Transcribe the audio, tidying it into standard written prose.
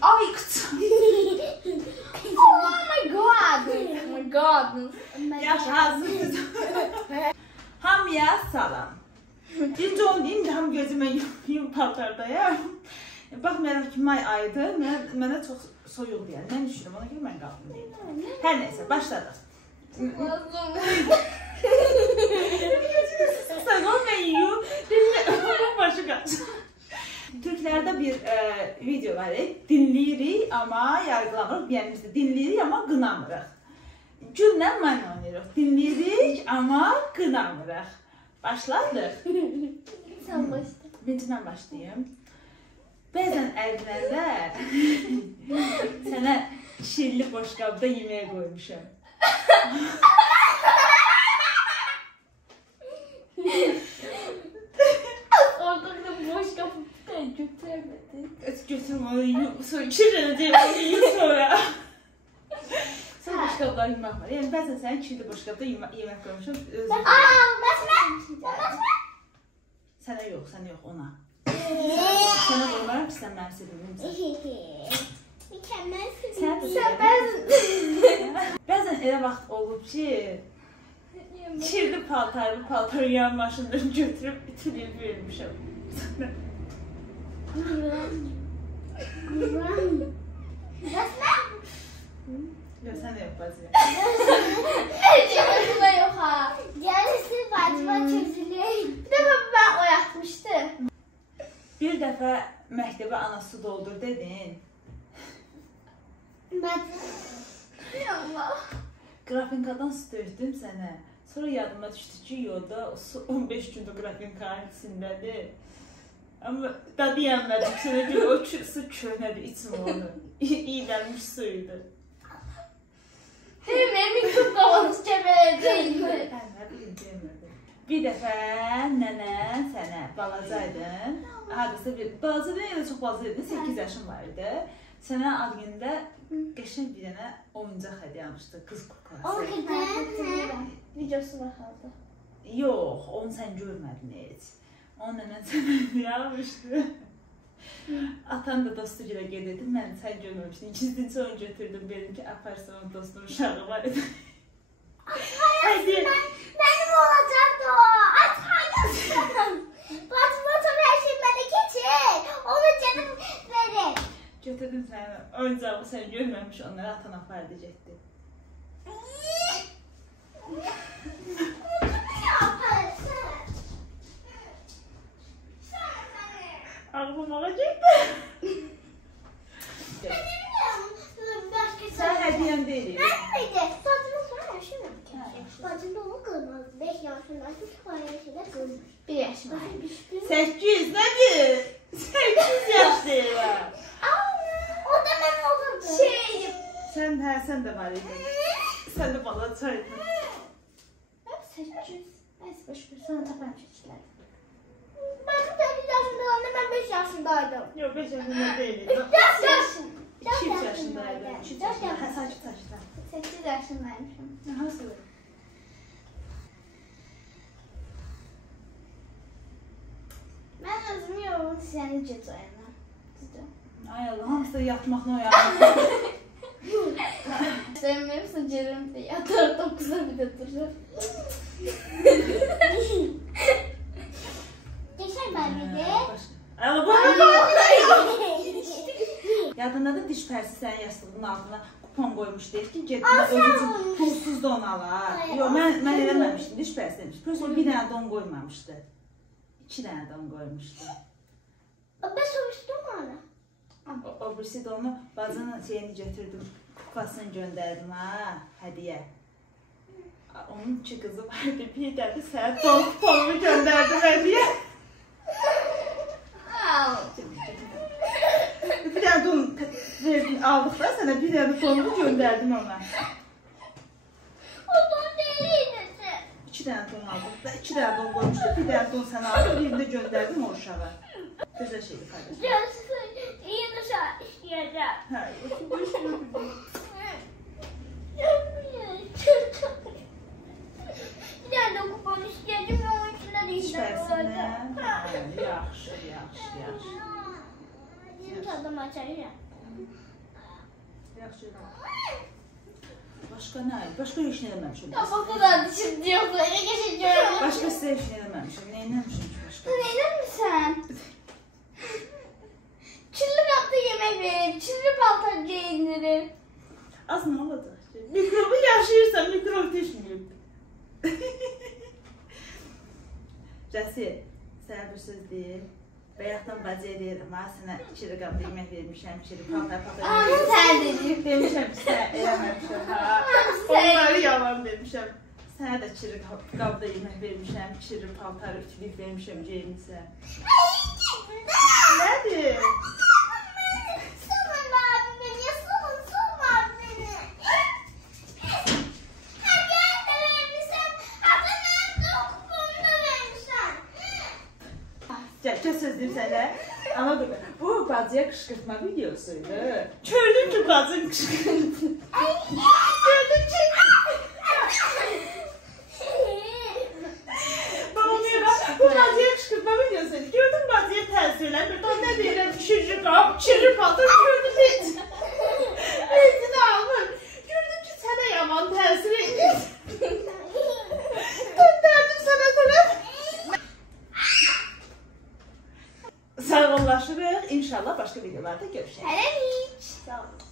Ay qıçım. Oh my god. Oh my god. Yaşasın. Hamıya salam. Birinci onu deyim ki, ham gözümə yum paltardayam. Baxmayaraq ki, may ayıdır, mənə çox soyuq deyər. Mən düşünürüm, ona görə mən qaldım deyim. Hər neysə, başladıq. Sağol mən yiyum, bu başı qaç. Türklərdə bir video var, dinləyirik, amma yargılamırıq. Yəni biz də dinləyirik, amma qınamırıq. Güllə mən oynayırıq. Dinləyirik, amma qınamırıq. Başladıq. Sen başla. Birinci mən başlayayım. Bəzən əvvəldə sənə şirli boşqabda yeməyə qoymuşam. Orada boş kapı götüremedin. Götürüm onu, şirlənəcək onu yiyim sonra. Sonra boşqabda yemək var. Yəni bəzən sənə şirli boşqabda yemək qoymuşam. Sənə yox, ona. Sənə qoymaram ki, sən mənim sevimimsən. Bəzən elə vaxt olub ki, kirli paltarı yan maşından götürüb itilib vermişəm. Yox, sənə yox, bacı. Buna yok ha. Yarısı bacıma çözülür. Bir defa ben oyatmıştı. Bir dəfə məktəbə anası doldur dedin. Allah. Qrafinkadan su döydüm sənə. Sonra yadıma düşdü ki, yolda su 15 gündür qrafinkanın içindədir. Amma dadı yenmədik sənə görə o su köhnədir, içim onu. İyilənmiş suydu. Benim çok kafamız çevireceğim. Bir dəfə nənən sənə balacaydın. Hardasa bir balaca deyil, elə çox balaca idin, 8 yaşın var idi. Sənə ad günündə qəşəng bir dənə oyuncaq hədiyyə almışdı, qız kuklası. Videosu baxaldı. Yox, onu sən görmədin heç. Onu nənən sənə hədiyyə almışdı. Atan da dostu gilə gedirdi, mən sən görməmişdin. İkinci onu götürdüm, dedim ki, aparsa onun dostunun uşağı var idi. Benim olacaktı o. Aç kaynasın. Batı her şey bana geçir. Onu canım verir. Götürdüm səni, oyuncağımı sən görməmiş, onları atan apardı, getdi. Ağlamağa getdi. Sən hədiyyən deyil. Neydi? Bacımız var ya şimdi. Bacım da onu kılmaz. 5 yaşındaydı, 2 yaşında kılmış. 1 yaşındaydı. 8, nədir? 8 yaş deyil ha. O da benim olurdu. Sən də var idin. Sən də balacaydın. Hep 800. Neyse boş ver, sana taparım çeşitler. Bacım 8 yaşındaydı, ben 5 yaşındaydım. Yox, 5 yaşında deyil. 4 yaşındaydım. 2 yaşındaydın. 2 yaşındaydın. Hə, saçı saçda. 8 yaşındaymışım. Nasıl? Ben özümü yorulun seni cezayına. Ay Allah, hamısı da yatmaqla oyanır. Benim sıcırım diye yatar 9'a bir de durur. Geçen ben bir de. Ay Allah, yadındadır diş pərsi sənin yastığının altına kupon qoymuş deyir ki, getmə özü üçün pulsuz don alar. Yox, mən eləməmişdim, diş pərsi demişdim. Pərsəl bir dənə don qoymamışdı. 2 dənə don qoymuşdu. Ben soruştum ona. O birisi də onu bacının şeyini götürdüm, kuklasını göndərdim ha, hədiyyə. Onun 2 qızı vardı, bir dədi sənə don kuponumu göndərdim hədiyyə. Bir dənə don aldıqda sənə bir dənə donumu göndərdim ona. O don değildi. 2 dənə don aldıqda 2 dənə don qoymuşdu, bir dənə don sənə aldım, birini də göndərdim o uşağa. Gözəl şeydir kardeşim. İyi dışarı isteyeceğim. Hə, Bir tane de kupon isteyeceğim ve onun içinde de İçbəsinə. Yaxşı. Bizim tadım açar ya. Yaxşı. Başqa nə? Başqa heç nə eləməmişəm. Kafasından dişim diyor böyle geçeceğim. Başqa sizə heç nə eləməmişəm. Nə eləmişəm ki başqa? Neyler misin? Çilli kapta yemek verir, çilli paltar giyindirir. Az nə olacaq ki? Mikrobu yaşayırsan, mikrob teşmiyib. Cəsi, sənə bir söz deyil. Bayaqdan bacıya deyirəm, sənə çiri qabda yemək vermişəm, çiri paltar Ama sen dedin. demişəm ki, sən eləməmişəm, ha. Onları yalan demişəm. Sənə də çiri qabda yemək vermişəm, çiri paltar ütülüyüb vermişəm, geyinmişəm. Nədir? Sıvın abi beni, sıvın abi beni. Hediye vermişsen, adını dokumunu vermişsen. Gəl söz deyim sənə. Ama bu bacıya qışqırtma videosuydu. Gördün ki bacın qışqırtı. Gördün ki. Bu bacıya qışqırtma videosuydu. Gördün bacıya təsir eləmir. Daha nə deyirəm, çürü qab, çürü paltar, gördün heç. Rezini almır. Gördün ki sənə yaman təsir edir. Döndərdim sənə tərəf. Sağollaşırıq. İnşallah başqa videolarda görüşərik. Hele hiç. Sağ olun.